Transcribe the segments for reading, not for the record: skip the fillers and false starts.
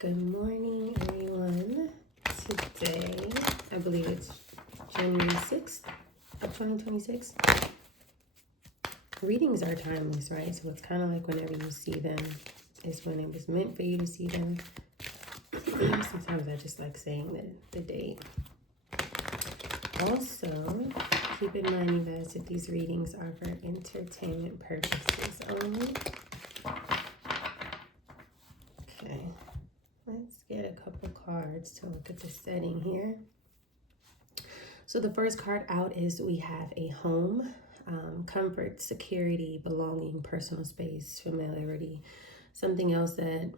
Good morning, everyone. Today, I believe it's January 6th of 2026. Readings are timeless, right? So it's kind of like whenever you see them is when it was meant for you to see them. Sometimes I just like saying the date. Also, keep in mind, you guys, that these readings are for entertainment purposes only. Okay. Let's get a couple cards to look at the setting here. So the first card out is we have a home, comfort, security, belonging, personal space, familiarity. Something else that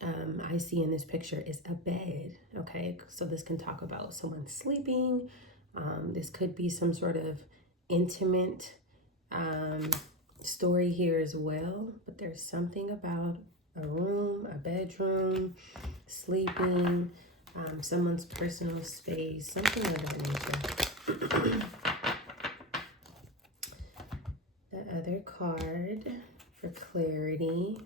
I see in this picture is a bed, okay? So this can talk about someone sleeping. This could be some sort of intimate story here as well, but there's something about a room, a bedroom, sleeping, someone's personal space, something of that nature. The other card for clarity,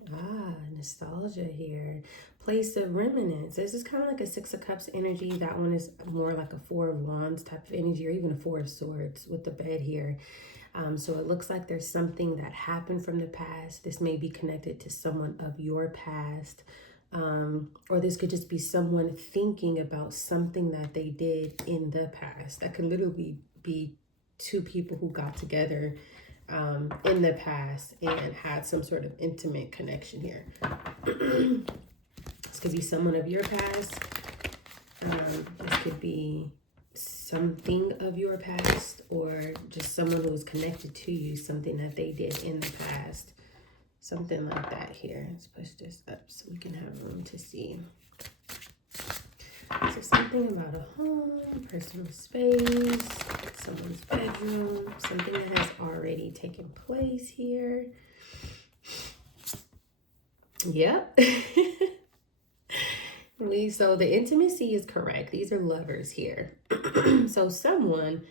nostalgia here. Place of remnants. This is kind of like a Six of Cups energy. That one is more like a Four of Wands type of energy, or even a Four of Swords with the bed here. So it looks like there's something that happened from the past. This may be connected to someone of your past, or this could just be someone thinking about something that they did in the past. That could literally be two people who got together in the past and had some sort of intimate connection here. This could be someone of your past. This could be something of your past, or just someone who was connected to you, something that they did in the past. Something like that here. Let's push this up so we can have room to see. So something about a home, personal space, someone's bedroom, something that has already taken place here. Yep. So the intimacy is correct. These are lovers here. So someone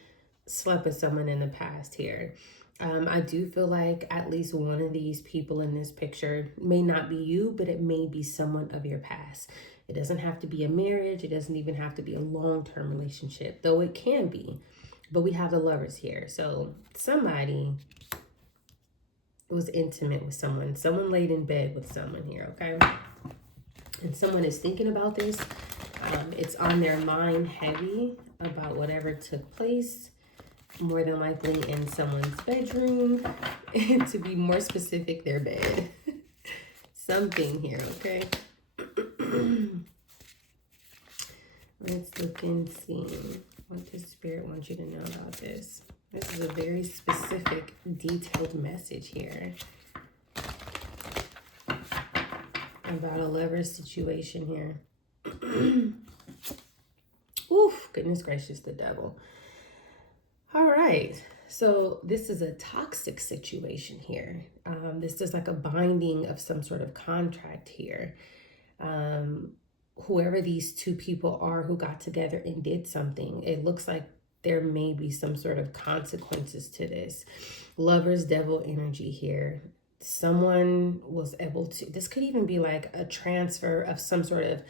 slept with someone in the past here. I do feel like at least one of these people in this picture may not be you, but it may be someone of your past. It doesn't have to be a marriage. It doesn't even have to be a long-term relationship, though it can be. But we have the lovers here. So somebody was intimate with someone. Someone laid in bed with someone here, okay? And someone is thinking about this. It's on their mind heavy about whatever took place, more than likely in someone's bedroom, and to be more specific, their bed. Something here, okay? Let's look and see what the spirit wants you to know about this. This is a very specific, detailed message here about a lover's situation here. Oof, goodness gracious, the devil. All right, so this is a toxic situation here. This is like a binding of some sort of contract here. Whoever these two people are who got together and did something, it looks like there may be some sort of consequences to this. Lover's devil energy here. Someone was able to, this could even be like a transfer of some sort of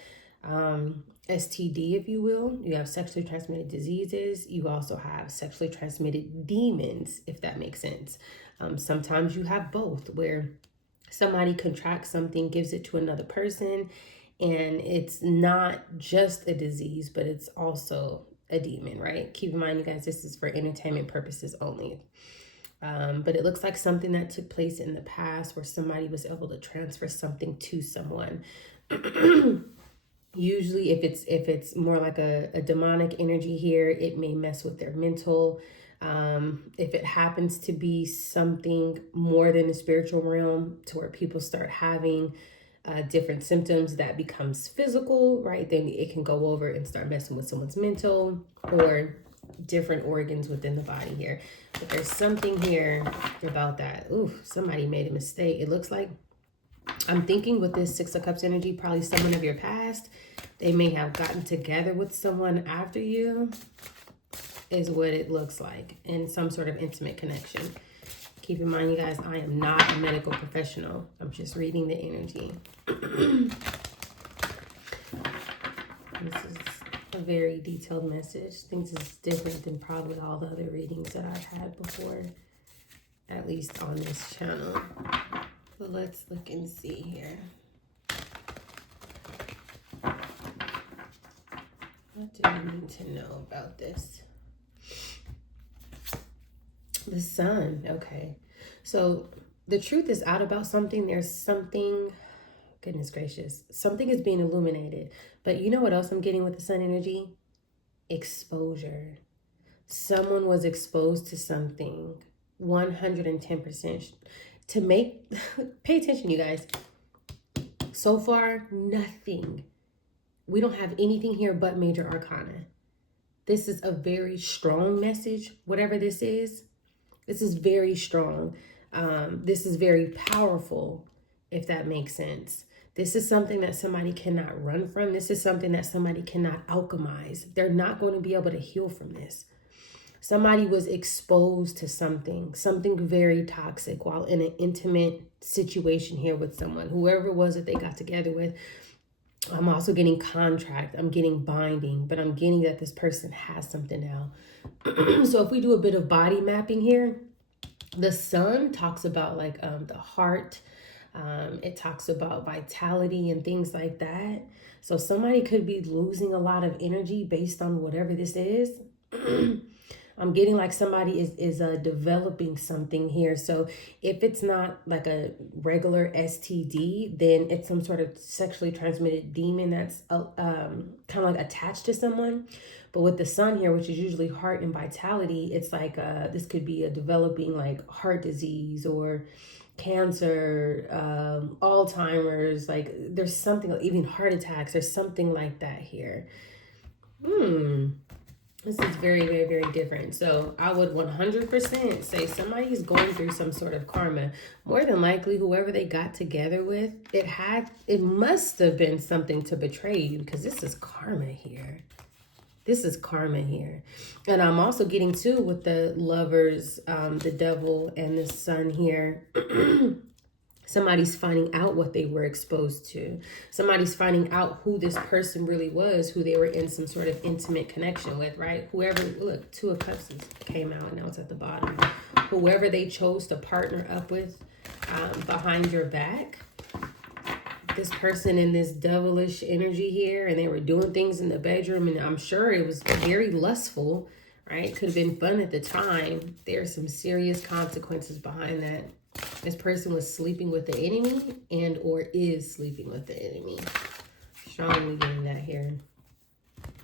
STD, if you will. You have sexually transmitted diseases. You also have sexually transmitted demons, if that makes sense. Sometimes you have both, where somebody contracts something, gives it to another person, and it's not just a disease, but it's also a demon, right? Keep in mind, you guys, this is for entertainment purposes only. But it looks like something that took place in the past where somebody was able to transfer something to someone. Usually if it's more like a demonic energy here, it may mess with their mental. If it happens to be something more than the spiritual realm, to where people start having different symptoms that becomes physical, right? Then it can go over and start messing with someone's mental or different organs within the body here. But there's something here about that. Ooh, somebody made a mistake. It looks like, I'm thinking with this Six of Cups energy, probably someone of your past. They may have gotten together with someone after you, is what it looks like, in some sort of intimate connection. Keep in mind, you guys, I am not a medical professional. I'm just reading the energy. This is a very detailed message. I think this is different than probably all the other readings that I've had before, at least on this channel. But let's look and see here. What do we need to know about this? The sun. Okay. So the truth is out about something. There's something, goodness gracious, something is being illuminated. But you know what else I'm getting with the sun energy? Exposure. Someone was exposed to something 110%. To make, pay attention, you guys. So far, nothing. We don't have anything here but major arcana. This is a very strong message. Whatever this is very strong. This is very powerful, if that makes sense. This is something that somebody cannot run from. This is something that somebody cannot alchemize. They're not going to be able to heal from this. Somebody was exposed to something very toxic while in an intimate situation here with someone, whoever it was that they got together with. I'm also getting contract, I'm getting binding, but I'm getting that this person has something now. So if we do a bit of body mapping here, the sun talks about like the heart. It talks about vitality and things like that. So somebody could be losing a lot of energy based on whatever this is. I'm getting like somebody is developing something here. So if it's not like a regular STD, then it's some sort of sexually transmitted demon that's kind of like attached to someone. But with the sun here, which is usually heart and vitality, it's like this could be a developing like heart disease or cancer, Alzheimer's, like there's something, even heart attacks, there's something like that here. This is very, very, very different. So I would 100% say somebody's going through some sort of karma. More than likely, whoever they got together with, it must have been something to betray you, because this is karma here. This is karma here. And I'm also getting too with the lovers, the devil and the sun here. Somebody's finding out what they were exposed to. Somebody's finding out who this person really was, who they were in some sort of intimate connection with, right? Whoever, look, Two of Cups came out and now it's at the bottom. Whoever they chose to partner up with behind your back, this person in this devilish energy here, and they were doing things in the bedroom, and I'm sure it was very lustful, right? Could have been fun at the time. There's some serious consequences behind that. This person was sleeping with the enemy and or is sleeping with the enemy. Strongly getting that here.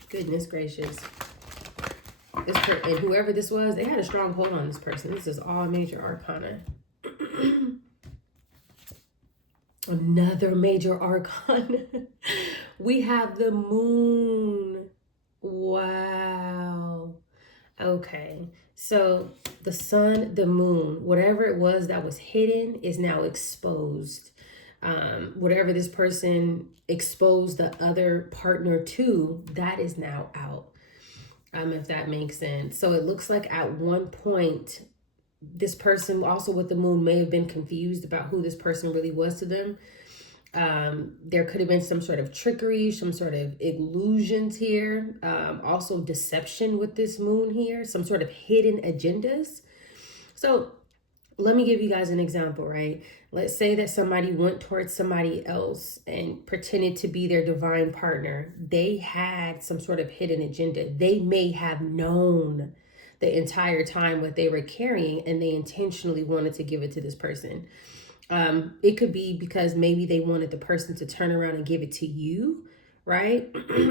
Goodness gracious. And whoever this was, they had a strong hold on this person. This is all major arcana. Another major arcana. We have the moon. Wow. Okay. So the sun, the moon, whatever it was that was hidden is now exposed. Whatever this person exposed the other partner to, that is now out. If that makes sense. So it looks like at one point, this person also with the moon may have been confused about who this person really was to them. There could have been some sort of trickery, some sort of illusions here. Also deception with this moon here, some sort of hidden agendas. So let me give you guys an example, right? Let's say that somebody went towards somebody else and pretended to be their divine partner. They had some sort of hidden agenda. They may have known the entire time what they were carrying, and they intentionally wanted to give it to this person. It could be because maybe they wanted the person to turn around and give it to you, right?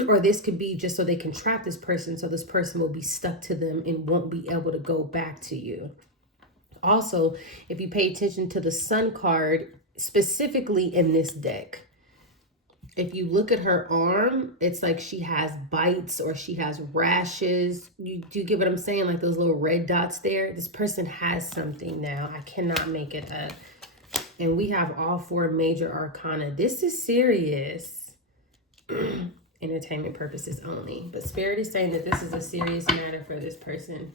Or this could be just so they can trap this person, so this person will be stuck to them and won't be able to go back to you. Also, if you pay attention to the sun card, specifically in this deck, if you look at her arm, it's like she has bites or she has rashes. Do you get what I'm saying? Like those little red dots there. This person has something now. I cannot make it up. And we have all four major arcana. This is serious. Entertainment purposes only. But Spirit is saying that this is a serious matter for this person.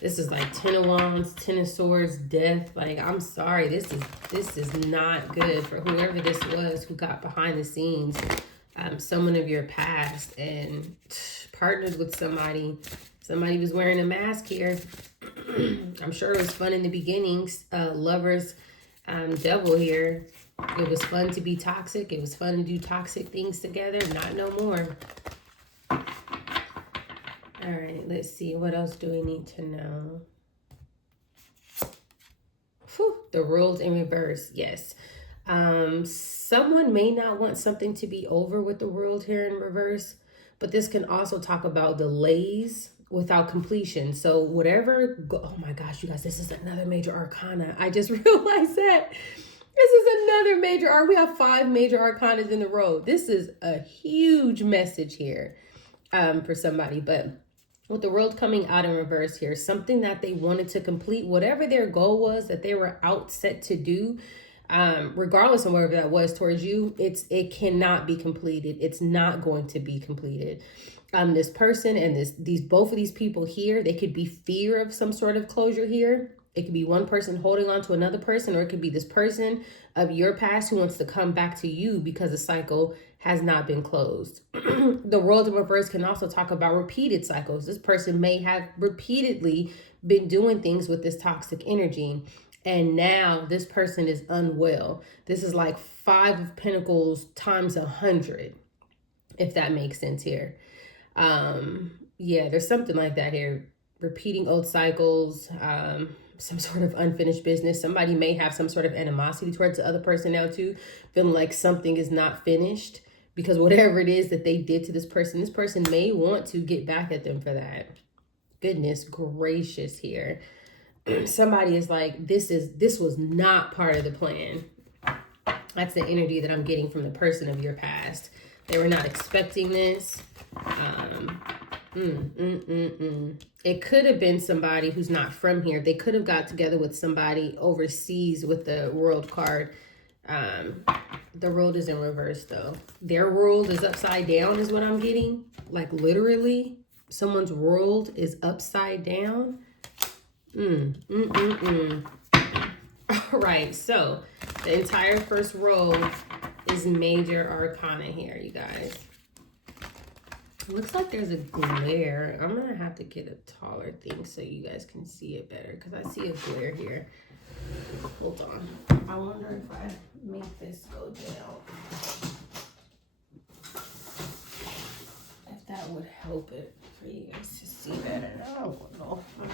This is like 10 of Wands, 10 of Swords, Death. Like, I'm sorry. This is not good for whoever this was who got behind the scenes. Someone of your past and partnered with somebody. Somebody was wearing a mask here. I'm sure it was fun in the beginnings. Lovers, devil here. It was fun to be toxic. It was fun to do toxic things together. Not no more. All right, let's see. What else do we need to know? Whew, the rules in reverse. Yes. Someone may not want something to be over with the world here in reverse, but this can also talk about delays without completion. So whatever, oh my gosh, you guys, this is another major arcana. I just realized that. This is another major arcana. We have 5 major arcanas in a row. This is a huge message here for somebody, but with the world coming out in reverse here, something that they wanted to complete, whatever their goal was that they were out set to do, regardless of whatever that was towards you, it cannot be completed. It's not going to be completed. This person and both of these people here, they could be fear of some sort of closure here. It could be one person holding on to another person, or it could be this person of your past who wants to come back to you because the cycle has not been closed. The world in reverse can also talk about repeated cycles. This person may have repeatedly been doing things with this toxic energy, and now this person is unwell. This is like 5 of Pentacles times 100, if that makes sense here. Yeah, there's something like that here. Repeating old cycles, some sort of unfinished business. Somebody may have some sort of animosity towards the other person now too, feeling like something is not finished because whatever it is that they did to this person may want to get back at them for that. Goodness gracious here. Somebody is like, this was not part of the plan. That's the energy that I'm getting from the person of your past. They were not expecting this. It could have been somebody who's not from here. They could have got together with somebody overseas with the world card. The world is in reverse though. Their world is upside down is what I'm getting. Like literally someone's world is upside down. All right, so the entire first row is major arcana here, you guys. Looks like there's a glare. I'm gonna have to get a taller thing so you guys can see it better because I see a glare here. Hold on. I wonder if I make this go down. If that would help it for you guys to see better. I don't know. All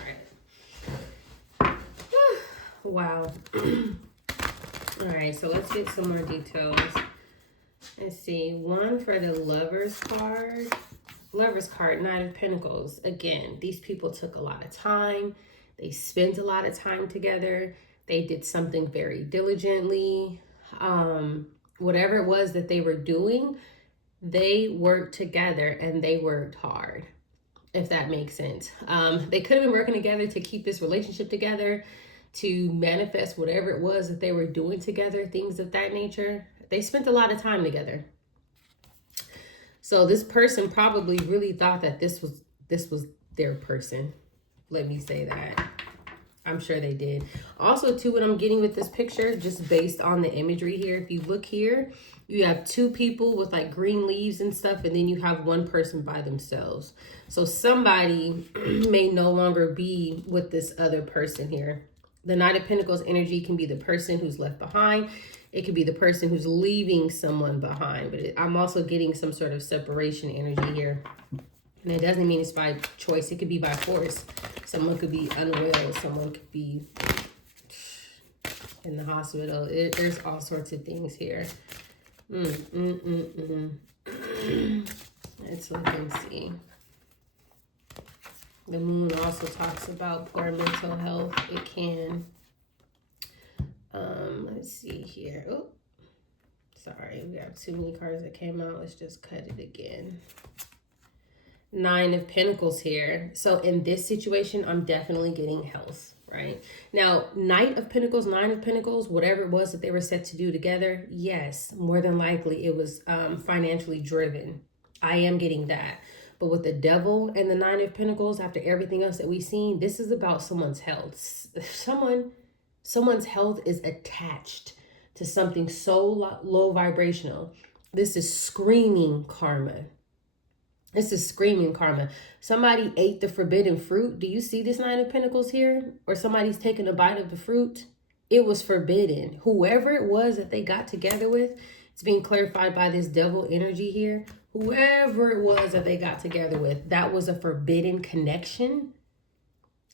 right. Wow. All right, so let's get some more details. Let's see. One for the Lovers card. Lovers card, Knight of Pentacles. Again, these people took a lot of time. They spent a lot of time together. They did something very diligently. Whatever it was that they were doing, they worked together and they worked hard, if that makes sense. They could have been working together to keep this relationship together, to manifest whatever it was that they were doing together, things of that nature. They spent a lot of time together. So this person probably really thought that this was their person. Let me say that. I'm sure they did. Also, too, what I'm getting with this picture, just based on the imagery here, if you look here, you have 2 people with like green leaves and stuff, and then you have one person by themselves. So somebody may no longer be with this other person here. The Knight of Pentacles energy can be the person who's left behind. It could be the person who's leaving someone behind. But I'm also getting some sort of separation energy here. And it doesn't mean it's by choice. It could be by force. Someone could be unwell. Someone could be in the hospital. There's all sorts of things here. Let's look and see. The moon also talks about poor mental health. It can. Let's see here. Oh, sorry. We have too many cards that came out. Let's just cut it again. 9 of Pentacles here. So in this situation, I'm definitely getting health, right? Now, Knight of Pentacles, 9 of Pentacles, whatever it was that they were set to do together, yes, more than likely it was financially driven. I am getting that. But with the devil and the Nine of Pentacles, after everything else that we've seen, this is about someone's health. Someone's health is attached to something so low vibrational. This is screaming karma. This is screaming karma. Somebody ate the forbidden fruit. Do you see this Nine of Pentacles here? Or somebody's taking a bite of the fruit. It was forbidden. Whoever it was that they got together with, it's being clarified by this devil energy here. Whoever it was that they got together with, that was a forbidden connection.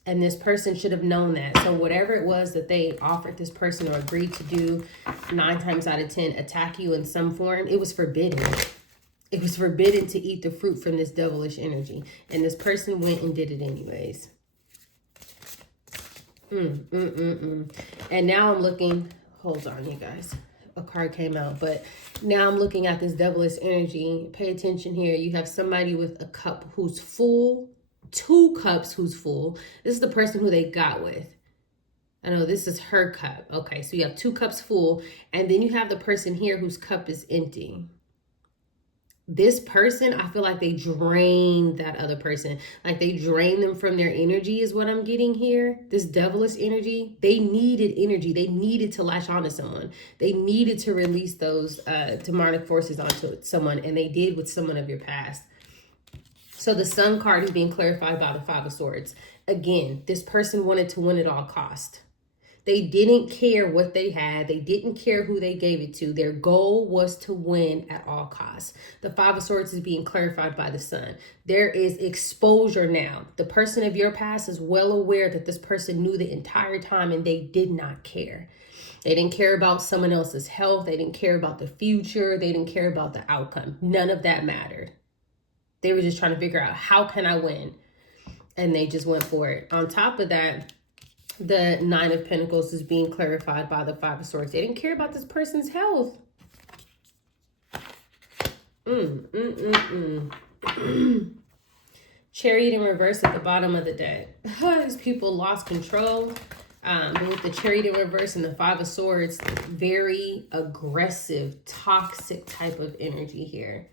And this person should have known that. So whatever it was that they offered this person or agreed to do, 9 times out of 10, attack you in some form, it was forbidden. It was forbidden to eat the fruit from this devilish energy. And this person went and did it anyways. And now I'm looking, hold on you guys. A card came out, but now I'm looking at this devilish energy. Pay attention here. You have somebody with a cup who's full, 2 cups who's full. This is the person who they got with. I know this is her cup. Okay, so you have 2 cups full, and then you have the person here whose cup is empty. This person, I feel like they drained that other person. Like they drained them from their energy is what I'm getting here. This devilish energy, they needed energy. They needed to latch onto someone. They needed to release those demonic forces onto someone. And they did with someone of your past. So the Sun card is being clarified by the 5 of Swords. Again, this person wanted to win at all cost. They didn't care what they had. They didn't care who they gave it to. Their goal was to win at all costs. The 5 of Swords is being clarified by the Sun. There is exposure now. The person of your past is well aware that this person knew the entire time and they did not care. They didn't care about someone else's health. They didn't care about the future. They didn't care about the outcome. None of that mattered. They were just trying to figure out, how can I win? And they just went for it. On top of that, the 9 of Pentacles is being clarified by the 5 of Swords. They didn't care about this person's health. Chariot in reverse at the bottom of the deck. These people lost control. But with the Chariot in reverse and the 5 of Swords, very aggressive, toxic type of energy here.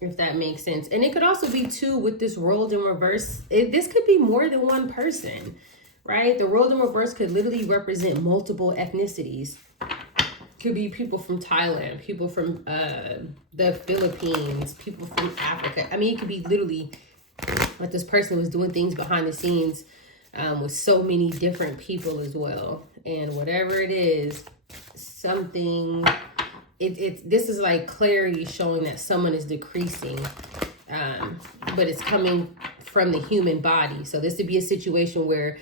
If that makes sense. And it could also be too with this world in reverse. This could be more than one person, right? The world in reverse could literally represent multiple ethnicities. Could be people from Thailand, people from the Philippines, people from Africa. I mean, it could be literally like this person was doing things behind the scenes with so many different people as well. And whatever it is, something... This is like clarity showing that someone is decreasing, but it's coming from the human body. So this would be a situation where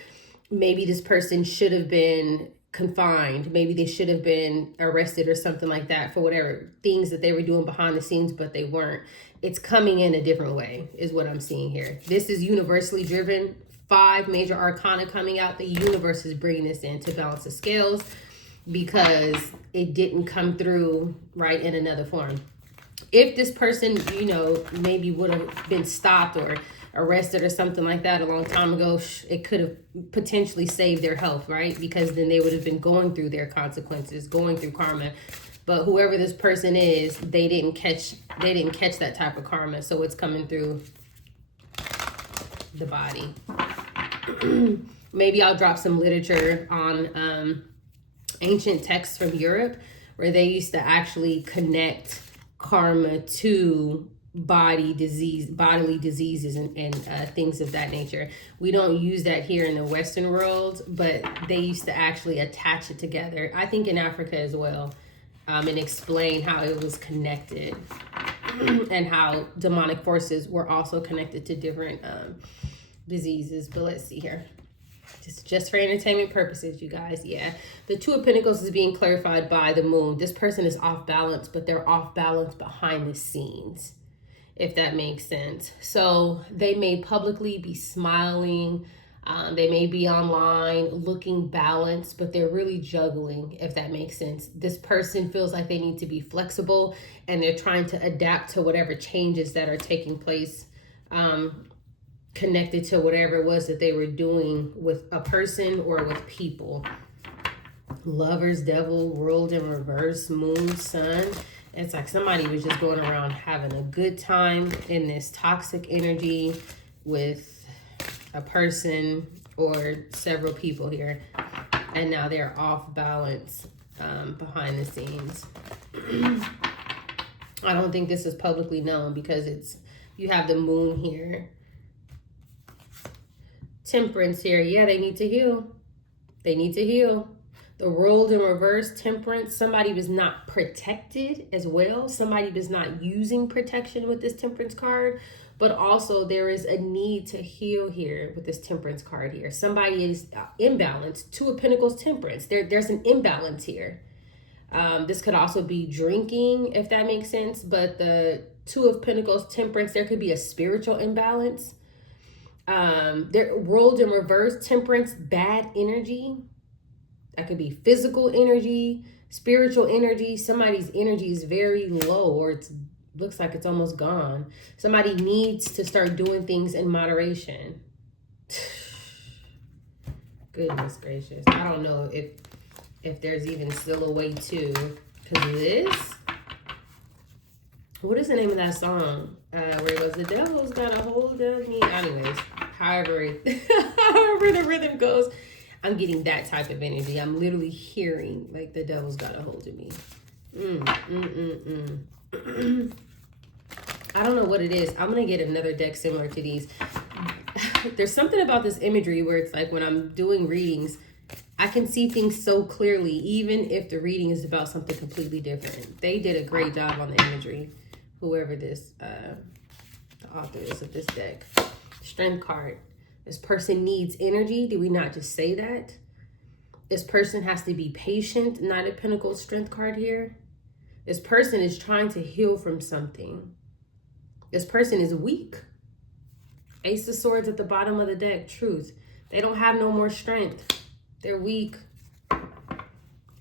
maybe this person should have been confined. Maybe they should have been arrested or something like that for whatever things that they were doing behind the scenes, but they weren't. It's coming in a different way is what I'm seeing here. This is universally driven. 5 major arcana coming out. The universe is bringing this in to balance the scales, because it didn't come through right in another form. If this person, you know, maybe would have been stopped or arrested or something like that a long time ago, it could have potentially saved their health, right? Because then they would have been going through their consequences, going through karma. But whoever this person is, they didn't catch that type of karma, so it's coming through the body. Maybe I'll drop some literature on ancient texts from Europe where they used to actually connect karma to bodily diseases and things of that nature. We don't use that here in the Western world, but they used to actually attach it together. I think in Africa as well, and explain how it was connected and how demonic forces were also connected to different diseases. But let's see here. Just for entertainment purposes, you guys. Yeah, the 2 of Pentacles is being clarified by the Moon. This person is off balance, but they're off balance behind the scenes, if that makes sense. So they may publicly be smiling. They may be online looking balanced, but they're really juggling, if that makes sense. This person feels like they need to be flexible, and they're trying to adapt to whatever changes that are taking place, connected to whatever it was that they were doing with a person or with people. Lovers, Devil, World in reverse, Moon, Sun, It's like somebody was just going around having a good time in this toxic energy with a person or several people here. And now they're off balance behind the scenes. I don't think this is publicly known because you have the moon here. Temperance here. Yeah, they need to heal. They need to heal. The world in reverse, temperance. Somebody was not protected as well. Somebody was not using protection with this temperance card. But also there is a need to heal here with this temperance card here. Somebody is imbalanced. Two of Pentacles, temperance. There's an imbalance here. This could also be drinking, if that makes sense. But the Two of Pentacles, temperance, there could be a spiritual imbalance. Their world in reverse, temperance, bad energy. That could be physical energy, spiritual energy. Somebody's energy is very low, or it looks like it's almost gone. Somebody needs to start doing things in moderation. Goodness gracious. I don't know if there's even still a way to, because this, what is the name of that song? Where it goes, the devil's got a hold of me. Anyways, however the rhythm goes, I'm getting that type of energy. I'm literally hearing like the devil's got a hold of me. I don't know what it is. I'm going to get another deck similar to these. There's something about this imagery where it's like when I'm doing readings, I can see things so clearly, even if the reading is about something completely different. They did a great job on the imagery, whoever this, the author is of this deck. Strength card. This person needs energy. Did we not just say that? This person has to be patient. Knight of Pentacles, strength card here. This person is trying to heal from something. This person is weak. Ace of Swords at the bottom of the deck, truth. They don't have no more strength. They're weak.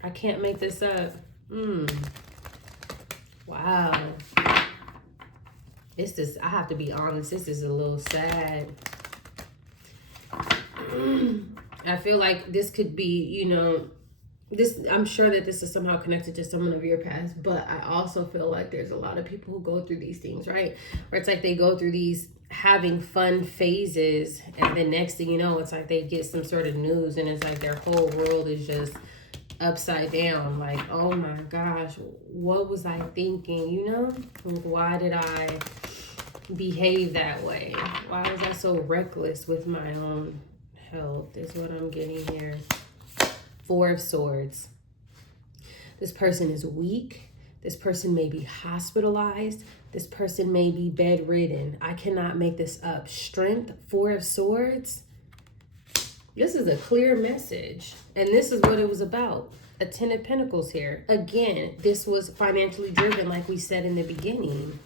I can't make this up. Wow. It's just, I have to be honest, this is a little sad. I feel like this could be, you know, this, I'm sure that this is somehow connected to someone of your past, but I also feel like there's a lot of people who go through these things, right? Where it's like they go through these having fun phases, and then next thing you know, it's like they get some sort of news and it's like their whole world is just upside down. Like, oh my gosh, what was I thinking? You know, why did I behave that way? Why was I so reckless with my own health is what I'm getting here. Four of Swords. This person is weak. This person may be hospitalized. This person may be bedridden. I cannot make this up. Strength, Four of Swords. This is a clear message. And this is what it was about. A Ten of Pentacles here. Again, this was financially driven like we said in the beginning.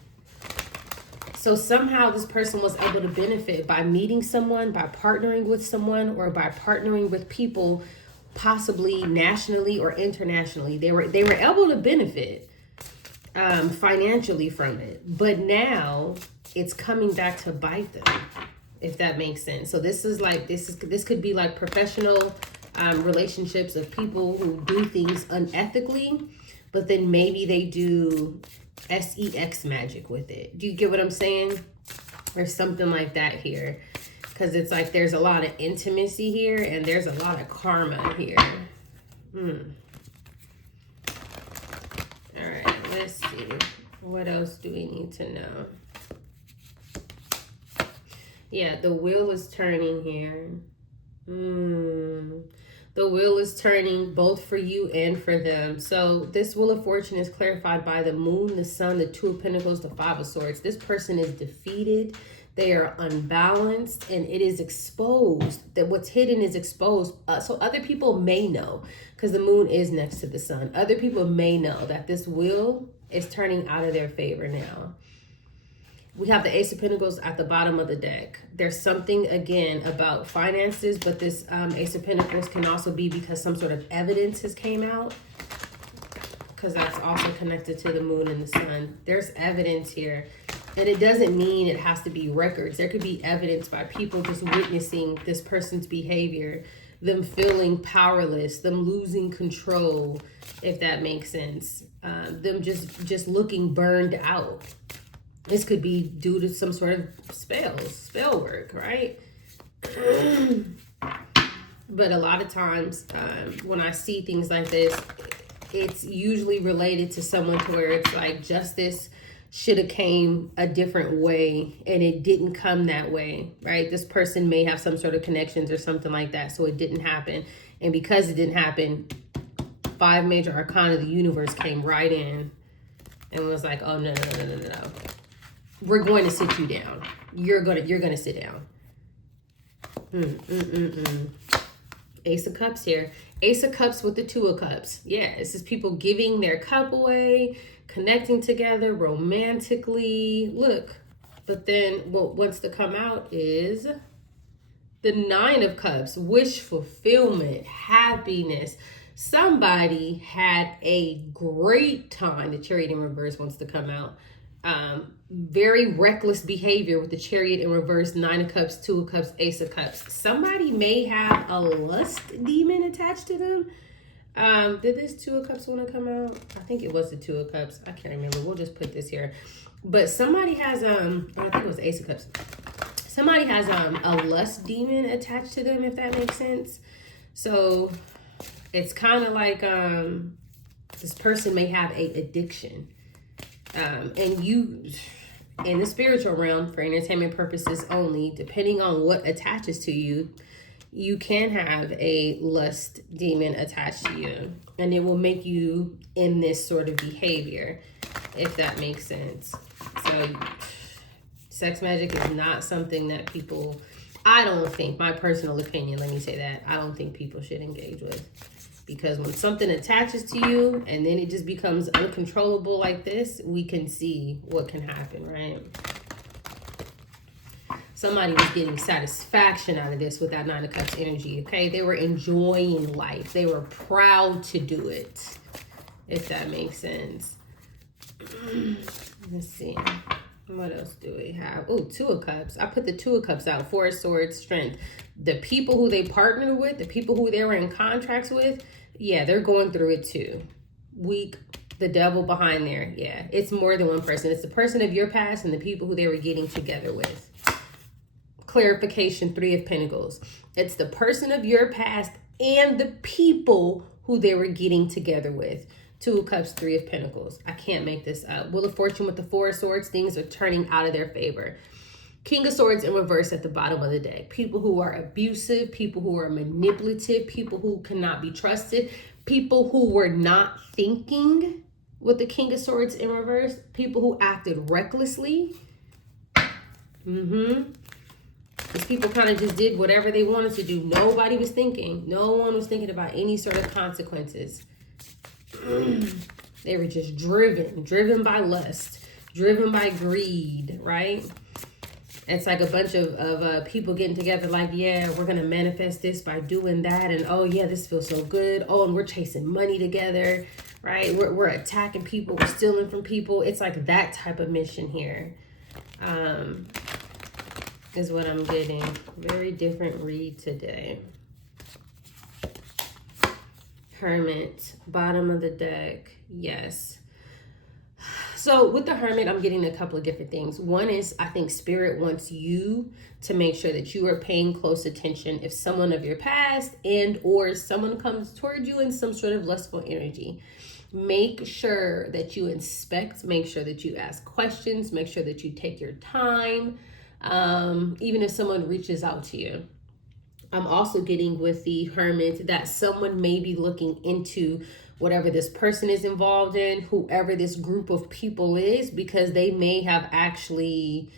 So somehow this person was able to benefit by meeting someone, by partnering with someone, or by partnering with people possibly nationally or internationally. They were able to benefit financially from it. But now it's coming back to bite them, if that makes sense. So this is like, this could be like professional relationships of people who do things unethically, but then maybe they do sex magic with it. Do you get what I'm saying? Or something like that here. Because it's like there's a lot of intimacy here and there's a lot of karma here. All right, let's see. What else do we need to know? Yeah, the wheel is turning here. The wheel is turning both for you and for them. So this Wheel of Fortune is clarified by the Moon, the Sun, the Two of Pentacles, the Five of Swords. This person is defeated. They are unbalanced, and it is exposed. That what's hidden is exposed. So other people may know, because the Moon is next to the Sun. Other people may know that this wheel is turning out of their favor now. We have the Ace of Pentacles at the bottom of the deck. There's something, again, about finances, but this Ace of Pentacles can also be because some sort of evidence has came out, because that's also connected to the Moon and the Sun. There's evidence here, and it doesn't mean it has to be records. There could be evidence by people just witnessing this person's behavior them feeling powerless, them losing control, if that makes sense. Them just looking burned out. This could be due to some sort of spell work, right? But a lot of times when I see things like this, it's usually related to someone to where it's like justice should have came a different way and it didn't come that way, right? This person may have some sort of connections or something like that, so it didn't happen. And because it didn't happen, 5 major arcana of the universe came right in and was like, oh, no. We're going to sit you down. You're gonna sit down. Ace of Cups here. Ace of Cups with the Two of Cups. Yeah, this is people giving their cup away, connecting together romantically. Look, but then what wants to come out is the Nine of Cups. Wish fulfillment, happiness. Somebody had a great time. The Chariot in reverse wants to come out. Very reckless behavior with the Chariot in reverse, 9 of Cups, 2 of Cups, Ace of Cups. Somebody may have a lust demon attached to them. Did this 2 of Cups want to come out? I think it was the 2 of Cups. I can't remember. We'll just put this here. But somebody has, I think it was Ace of Cups. Somebody has a lust demon attached to them, if that makes sense. So it's kind of like this person may have a addiction. And you, in the spiritual realm, for entertainment purposes only, depending on what attaches to you, you can have a lust demon attached to you. And it will make you in this sort of behavior, if that makes sense. So sex magic is not something that people, I don't think, my personal opinion, let me say that, I don't think people should engage with. Because when something attaches to you and then it just becomes uncontrollable like this, we can see what can happen, right? Somebody was getting satisfaction out of this with that 9 of Cups energy, okay? They were enjoying life. They were proud to do it, if that makes sense. Let's see. What else do we have? Oh, 2 of Cups. I put the 2 of Cups out. 4 of Swords, Strength. The people who they partnered with, the people who they were in contracts with, yeah, they're going through it too. Weak, the devil behind there. Yeah, it's more than one person. It's the person of your past and the people who they were getting together with. Clarification, 3 of Pentacles. It's the person of your past and the people who they were getting together with. 2 of Cups, 3 of Pentacles. I can't make this up. Wheel of Fortune with the 4 of Swords. Things are turning out of their favor. King of Swords in reverse at the bottom of the deck. People who are abusive, people who are manipulative, people who cannot be trusted, people who were not thinking with the King of Swords in reverse, people who acted recklessly. These people kind of just did whatever they wanted to do. Nobody was thinking. No one was thinking about any sort of consequences. They were just driven by lust, driven by greed, right? It's like a bunch of people getting together like, yeah, we're going to manifest this by doing that. And, oh, yeah, this feels so good. Oh, and we're chasing money together, right? We're attacking people. We're stealing from people. It's like that type of mission here is what I'm getting. Very different read today. Hermit, bottom of the deck. Yes. So with the Hermit, I'm getting a couple of different things. One is I think Spirit wants you to make sure that you are paying close attention if someone of your past and or someone comes toward you in some sort of lustful energy. Make sure that you inspect, make sure that you ask questions, make sure that you take your time, even if someone reaches out to you. I'm also getting with the Hermit that someone may be looking into whatever this person is involved in, whoever this group of people is, because they may have actually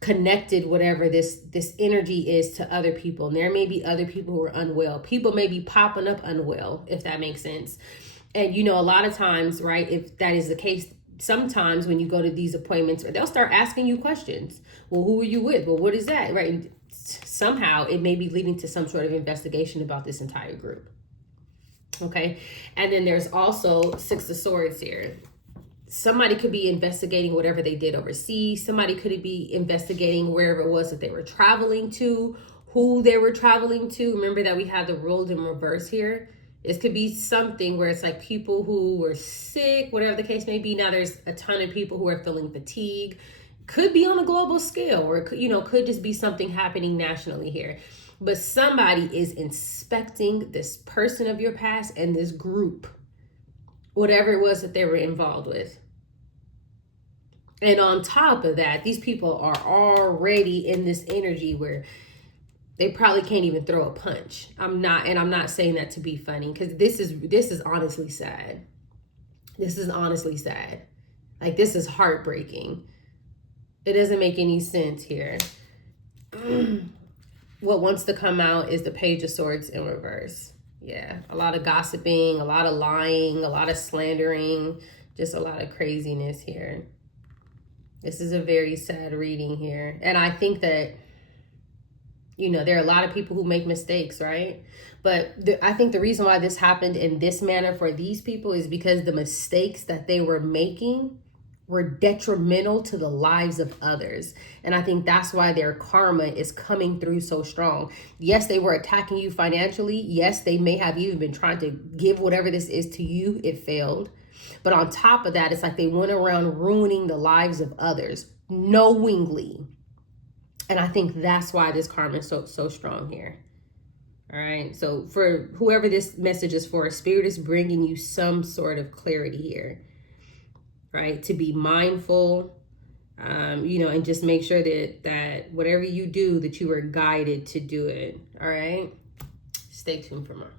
connected whatever this energy is to other people. And there may be other people who are unwell. People may be popping up unwell, if that makes sense. And, you know, a lot of times, right, if that is the case, sometimes when you go to these appointments, they'll start asking you questions. Well, who are you with? Well, what is that? Right. And somehow it may be leading to some sort of investigation about this entire group. Okay. And then there's also 6 of Swords here. Somebody could be investigating whatever they did overseas. Somebody could be investigating wherever it was that they were traveling to, who they were traveling to. Remember that we had the ruled in reverse here. This could be something where it's like people who were sick, whatever the case may be. Now there's a ton of people who are feeling fatigue. Could be on a global scale, or could just be something happening nationally here. But somebody is inspecting this person of your past and this group, whatever it was that they were involved with. And on top of that, these people are already in this energy where they probably can't even throw a punch. I'm not saying that to be funny, because this is honestly sad. This is honestly sad. Like, this is heartbreaking. It doesn't make any sense here. What wants to come out is the Page of Swords in reverse. Yeah, a lot of gossiping, a lot of lying, a lot of slandering, just a lot of craziness here. This is a very sad reading here. And I think that, there are a lot of people who make mistakes, right? But I think the reason why this happened in this manner for these people is because the mistakes that they were making were detrimental to the lives of others. And I think that's why their karma is coming through so strong. Yes, they were attacking you financially. Yes, they may have even been trying to give whatever this is to you. It failed. But on top of that, it's like they went around ruining the lives of others knowingly. And I think that's why this karma is so strong here. All right. So for whoever this message is for, Spirit is bringing you some sort of clarity here, right? To be mindful, and just make sure that whatever you do, that you are guided to do it. All right. Stay tuned for more.